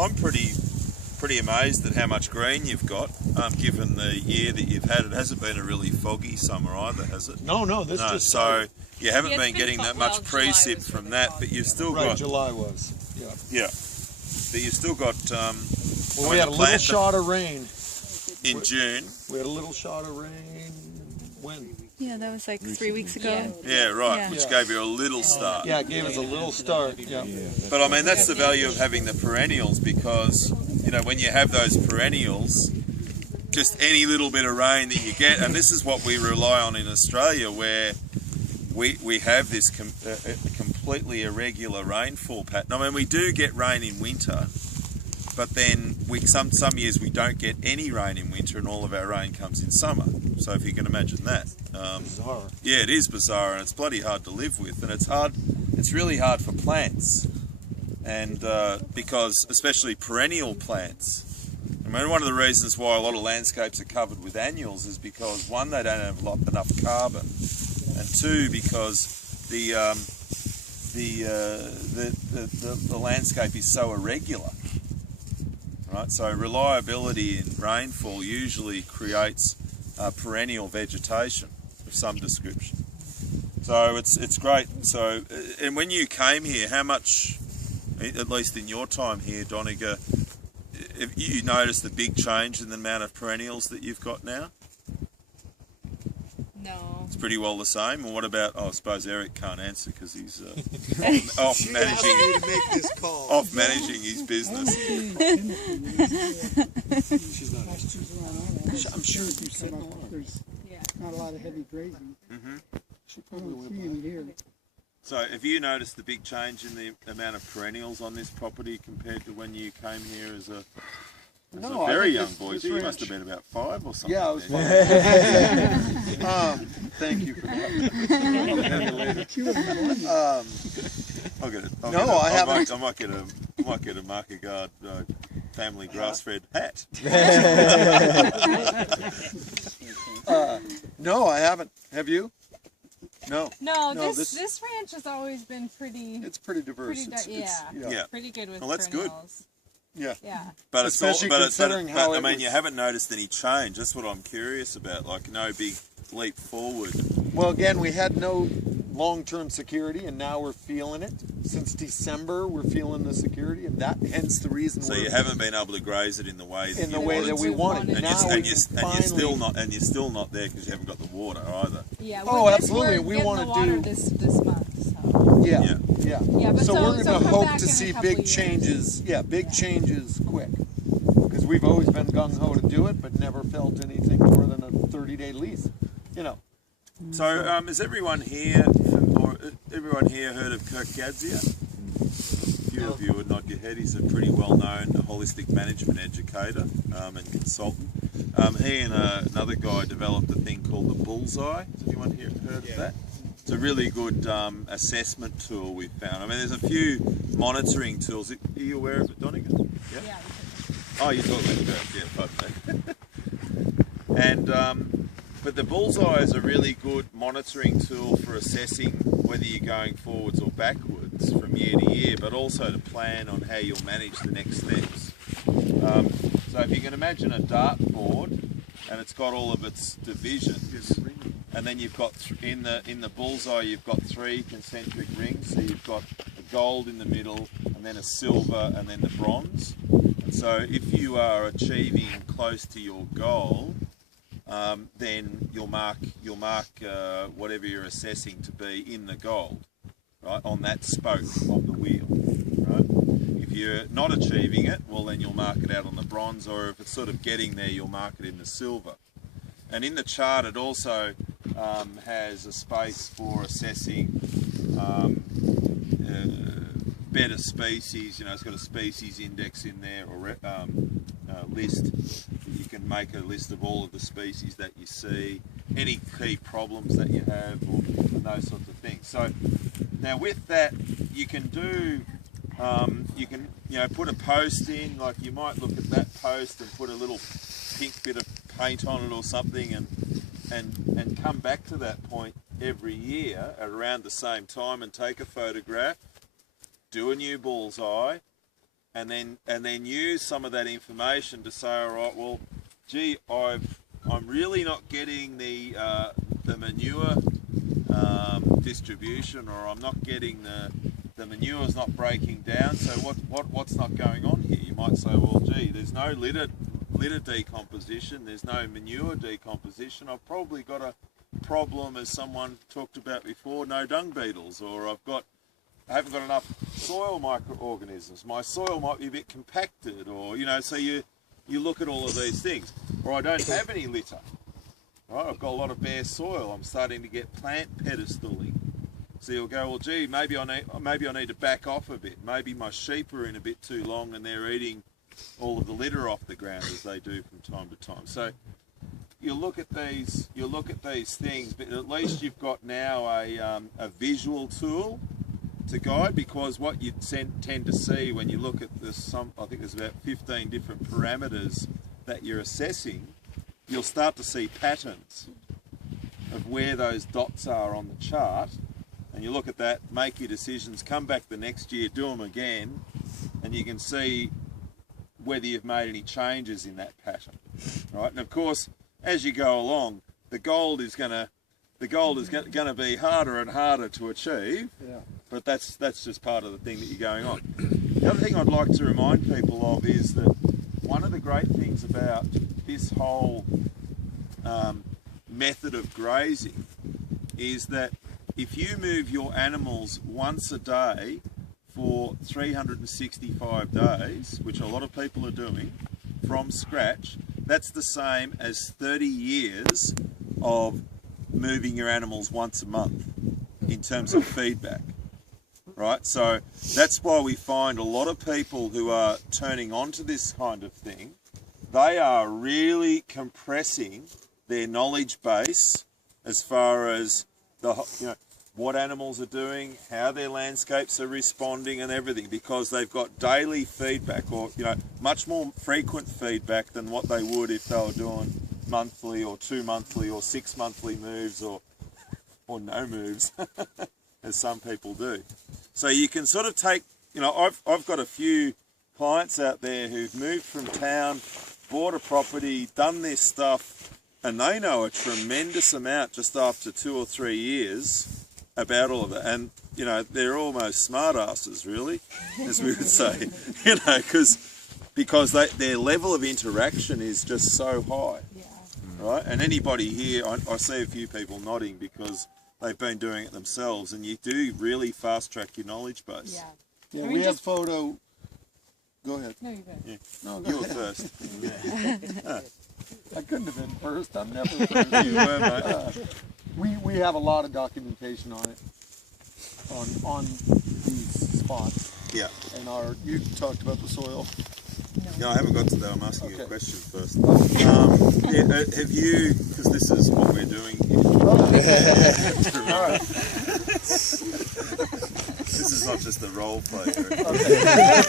I'm pretty amazed at how much green you've got, given the year that you've had. It hasn't been a really foggy summer either, has it? No, this no. just So started. you haven't been getting that much precip from really that, but you've still Right, got July was. Yeah. yeah. But you've still got. Well, we had a little shot of rain in June. We had a little shot of rain. When? Yeah, that was like 3 weeks ago. Yeah, right, Yeah. which gave you a little start. Yeah, it gave us a little start, yeah. But I mean, that's the value of having the perennials, because, you know, when you have those perennials, just any little bit of rain that you get, and this is what we rely on in Australia, where we have this completely irregular rainfall pattern. I mean, we do get rain in winter, but then some years we don't get any rain in winter, and all of our rain comes in summer. So if you can imagine that. Bizarre. Yeah, it is bizarre, and it's bloody hard to live with, and it's really hard for plants, and because especially perennial plants. I mean, one of the reasons why a lot of landscapes are covered with annuals is because, one, they don't have enough carbon, and two, because the landscape is so irregular. Right, so reliability in rainfall usually creates perennial vegetation of some description. So it's great. So, and when you came here, how much, at least in your time here, Donegal, have you noticed the big change in the amount of perennials that you've got now? No. It's pretty well the same. And what about? Oh, I suppose Eric can't answer because he's off managing his business. She's not. I'm sure if you said there's not a lot of heavy grazing. She probably went by here. So, have you noticed the big change in the amount of perennials on this property compared to when you came here as a very young boy? You must have been about 5 or something. Yeah, I was 5. Thank you for that. I'll get it. I might get a Markegard family grass-fed hat. No, I haven't. Have you? No. No, this ranch has always been pretty. It's pretty diverse. Pretty good with. Well, that's perennials. good. Yeah. But especially considering how I mean, you haven't noticed any change. That's what I'm curious about. Like, no big leap forward. Well, again, we had no long-term security, and now we're feeling it. Since December, we're feeling the security, and hence the reason. So you haven't been able to graze it in the way that we wanted. And you're still not there because you haven't got the water either. Yeah. Absolutely. We want to do this month. So. Yeah. But so we're going to hope to see big changes. Yeah, big changes quick. Because we've always been gung-ho to do it, but never felt anything more than a 30-day lease. You know. So, has everyone here heard of Kirk Gadzia? A few of you would nod your head. He's a pretty well-known holistic management educator and consultant. He and another guy developed a thing called the Bullseye. Has anyone here heard of that? It's a really good assessment tool we've found. I mean, there's a few monitoring tools. Are you aware of it, Donegal? Yeah. Oh, you're talking about it. Yeah, pardon me. And but the Bullseye is a really good monitoring tool for assessing whether you're going forwards or backwards from year to year, but also to plan on how you'll manage the next steps. So if you can imagine a dartboard, and it's got all of its divisions, and then you've got in the Bullseye you've got 3 concentric rings. So you've got a gold in the middle, and then a silver, and then the bronze. And so if you are achieving close to your goal, then you'll mark whatever you're assessing to be in the gold, right, on that spoke of the wheel, right? If you're not achieving it, well then you'll mark it out on the bronze, or if it's sort of getting there, you'll mark it in the silver. And in the chart it also has a space for assessing better species. You know, it's got a species index in there, or list. You can make a list of all of the species that you see, any key problems that you have, and those sorts of things. So now with that, you can do, you can put a post in. Like you might look at that post and put a little pink bit of paint on it or something, and come back to that point every year at around the same time and take a photograph, do a new Bullseye, and then use some of that information to say, all right, well, gee, I'm really not getting the manure distribution, or I'm not getting the manure's not breaking down. So what's not going on here? You might say, well, gee, there's no litter decomposition, there's no manure decomposition. I've probably got a problem, as someone talked about before, no dung beetles, or I haven't got enough soil microorganisms. My soil might be a bit compacted, or so you look at all of these things. Or I don't have any litter. Right, I've got a lot of bare soil. I'm starting to get plant pedestaling. So you'll go, well, gee, maybe I need to back off a bit. Maybe my sheep are in a bit too long and they're eating all of the litter off the ground, as they do from time to time. So you look at these things, but at least you've got now a visual tool to guide, because what you tend to see when you look at this, I think there's about 15 different parameters that you're assessing, you'll start to see patterns of where those dots are on the chart, and you look at that, make your decisions, come back the next year, do them again, and you can see whether you've made any changes in that pattern, right? And of course, as you go along, the gold is going to be harder and harder to achieve. Yeah. But that's just part of the thing that you're going on. The other thing I'd like to remind people of is that one of the great things about this whole method of grazing is that if you move your animals once a day for 365 days, which a lot of people are doing, from scratch, that's the same as 30 years of moving your animals once a month in terms of feedback, right? So that's why we find a lot of people who are turning on to this kind of thing, they are really compressing their knowledge base as far as what animals are doing, how their landscapes are responding and everything, because they've got daily feedback, or much more frequent feedback than what they would if they were doing monthly or 2 monthly or 6 monthly moves, or no moves as some people do. So you can sort of take, I've got a few clients out there who've moved from town, bought a property, done this stuff, and they know a tremendous amount just after 2 or 3 years about all of it. And they're almost smart asses, really, as we would say, because their level of interaction is just so high. Yeah. Right? And anybody here, I see a few people nodding because they've been doing it themselves, and you do really fast track your knowledge base. Yeah. Yeah, I mean, we have photo. Go ahead. No, you go. Yeah. No, You go were ahead. first. I couldn't have been first. I'm never first. You were, mate. We have a lot of documentation on it, on these spots. Yeah. And you talked about the soil. No, I haven't got to that. I'm asking you a Okay. question first. Have you, because this is what we're doing here. All right. This is not just a role play. Okay.